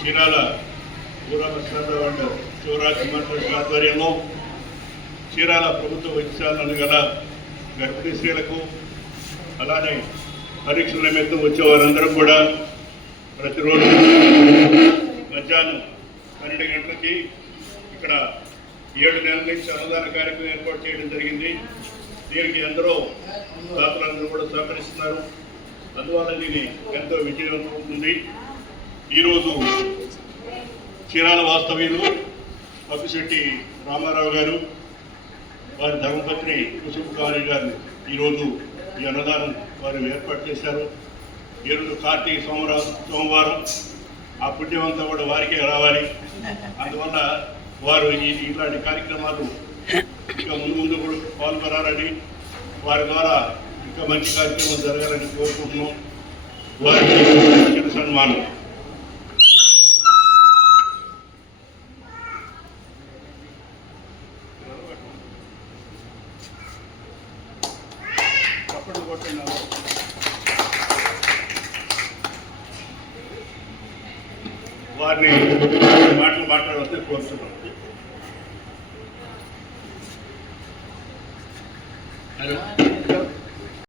చీరాల పూర్వశ్రద్ధ అండ్ శివరాజ్ కుమార్ ఆధ్వర్యంలో చీరాల ప్రభుత్వ వైద్యశాలను గల గర్భిణీ స్త్రీలకు అలానే పరీక్షల నిమిత్తం వచ్చే వారందరం కూడా ప్రతిరోజు మధ్యాహ్నం పన్నెండు గంటలకి ఇక్కడ ఏడు నెలల నుంచి అన్నదాన కార్యక్రమం ఏర్పాటు చేయడం జరిగింది. దీనికి ఎందరో దాతలందరూ కూడా సహకరిస్తున్నారు. అందువల్ల దీని ఎంతో విజయవంతం అవుతుంది. ఈరోజు చీరాల వాస్తవ్యులు పప్పిశెట్టి రామారావు గారు వారి ధర్మపత్ని కుసుపు కారి గారు ఈరోజు ఈ అన్నదానం వారు ఏర్పాటు చేశారు. ఈరోజు కార్తీక సోమవారం సోమవారం ఆ పుణ్యమంతా కూడా వారికే రావాలి. అందువల్ల వారు ఈ ఇలాంటి కార్యక్రమాలు ఇంకా ముందు ముందు కూడా పాల్గొనాలని వారి ద్వారా ఇంకా మంచి కార్యక్రమం జరగాలని కోరుకుంటున్నాం. వారికి సన్మానం. చప్పట్లు కొట్టండి. వారిని మాటలు మాట్లాడవస్తే కోరుతున్నాం. హలో.